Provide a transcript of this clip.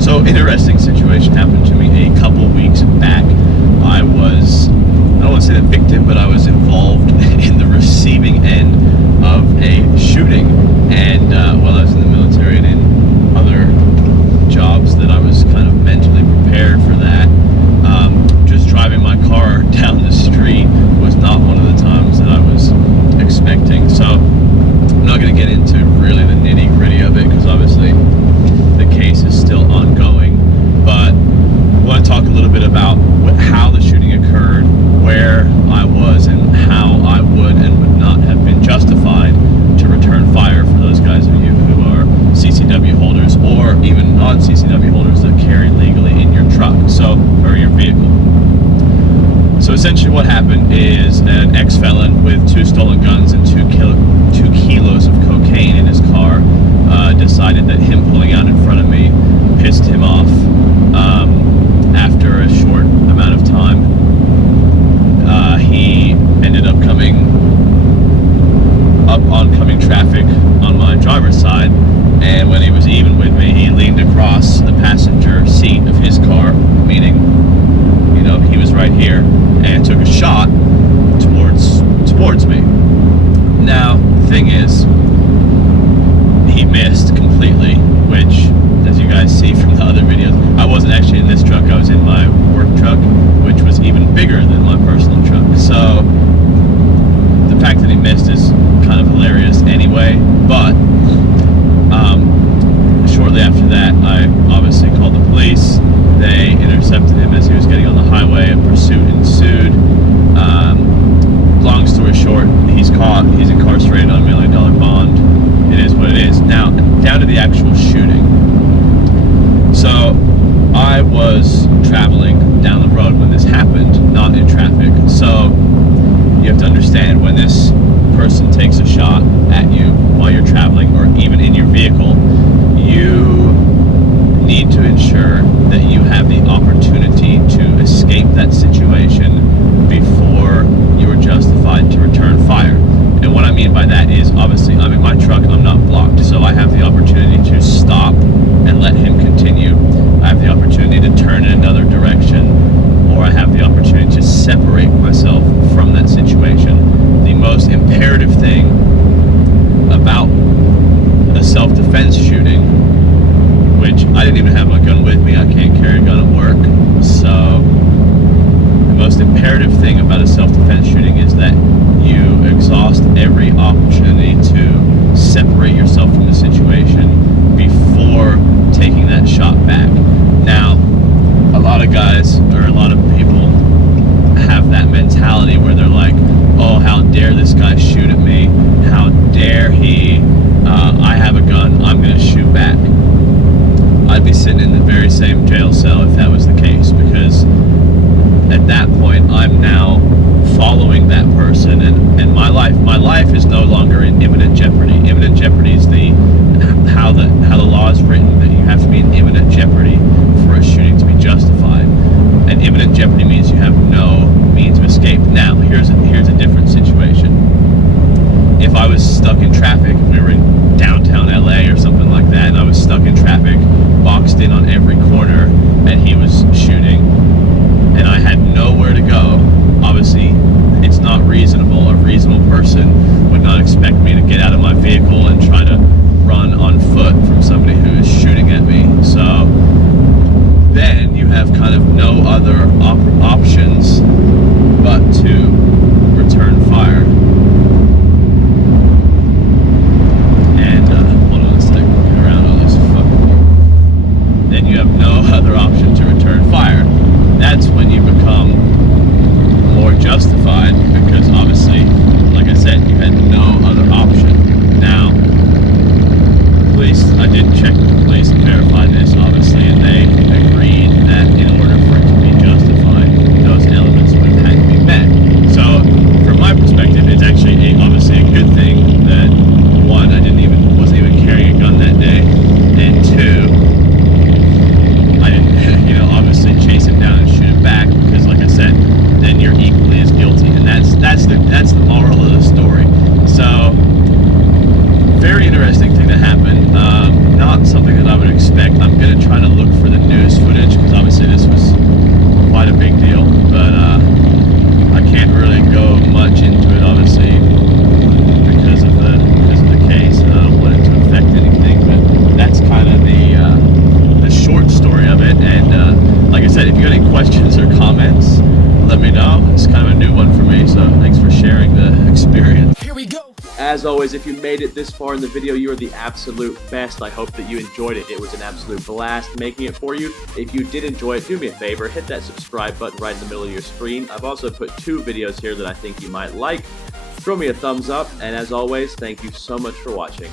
So, interesting situation happened to me a couple weeks back. I don't want to say the victim, but I was involved in the receiving end of a shooting. And while I was in the military and in other jobs that I was kind of mentally prepared for that, just driving my car down the street was not one of the times that I was expecting. So I'm not going to get into really the nitty gritty of it because obviously the case is still ongoing, but I want to talk a little bit about how the shooting occurred, where I was, and how I would and would not have been justified to return fire for those guys of you who are CCW holders or even non-CCW holders that carry legally in your truck, or your vehicle. So essentially what happened is an ex-felon with 2 stolen guns and 2 kilos of cocaine in his car decided that him pulling out in front of me pissed him off. After a short amount of time, he ended up coming up oncoming traffic on my driver's side, and when he was even with me, he leaned across the passenger seat of his car, meaning, he was right here, and took a shot towards me. Now, the thing is, he missed completely, which, as you guys see from the other videos, I wasn't actually in this truck, I was in my work truck, which was even bigger than my personal truck. So the fact that he missed is kind of hilarious anyway, but shortly after that, I obviously called the police. They intercepted him as he was getting on the highway. A pursuit ensued. Long story short, he's caught. He's incarcerated on $1 million bond. It is what it is. Now, down to the actual shooting. So, I was traveling down the road when this happened, not in traffic. So, you have to understand, when this person takes a shot at you while you're traveling or even in your vehicle, you need to ensure that you have the opportunity to escape that situation before you are justified to return fire. And what I mean by that is, obviously, I'm in my truck, I'm not blocked, so I have the opportunity to stop and let him continue. I have the opportunity to turn in another direction, or I have the opportunity to separate myself from that situation. The most imperative thing about a self-defense shooting, which I didn't even have my gun with me, I can't carry a gun at work, so the most imperative thing about a self-defense shooting is that you exhaust every opportunity to separate yourself from the situation before taking that shot back. Now, a lot of guys, or a lot of people, have that mentality where they're like, oh, how dare this guy shoot at me, how dare he, I have a gun, I'm going to shoot back. I'd be sitting in the very same jail cell if that was the case, because at that point I'm now following that person, and my life is no longer in imminent jeopardy. Imminent jeopardy is how the law is written, that you have to be in imminent jeopardy for a shooting to be justified. And imminent jeopardy means you have no means of escape. Now, here's a different situation. If I was stuck in traffic, if we were in downtown LA or something like that, and I was stuck in traffic, boxed in on every corner, and he was shooting, and I had nowhere to go, obviously it's not reasonable. A reasonable person would not expect me to get out of my vehicle and try to run on foot from somebody who is shooting at me. So then you have kind of no other options but to return fire. And hold on a second, get around all this fucking. Then you have no other option to return fire. That's when you become more justified, because obviously, like I said, you had no other trying to look for the news footage because obviously this was quite a big deal, but I can't really go much into it obviously because of the case, and I don't want it to affect anything. But that's kind of the short story of it. And like I said, if you got any questions or comments, let me know. It's kind of a new one for me, so thanks for sharing the experience. Here we go. As always, if you made it this far in the video, you are the absolute best. I hope that you enjoyed it. It was an absolute blast making it for you. If you did enjoy it, do me a favor, hit that subscribe button right in the middle of your screen. I've also put 2 videos here that I think you might like. Throw me a thumbs up, and as always, thank you so much for watching.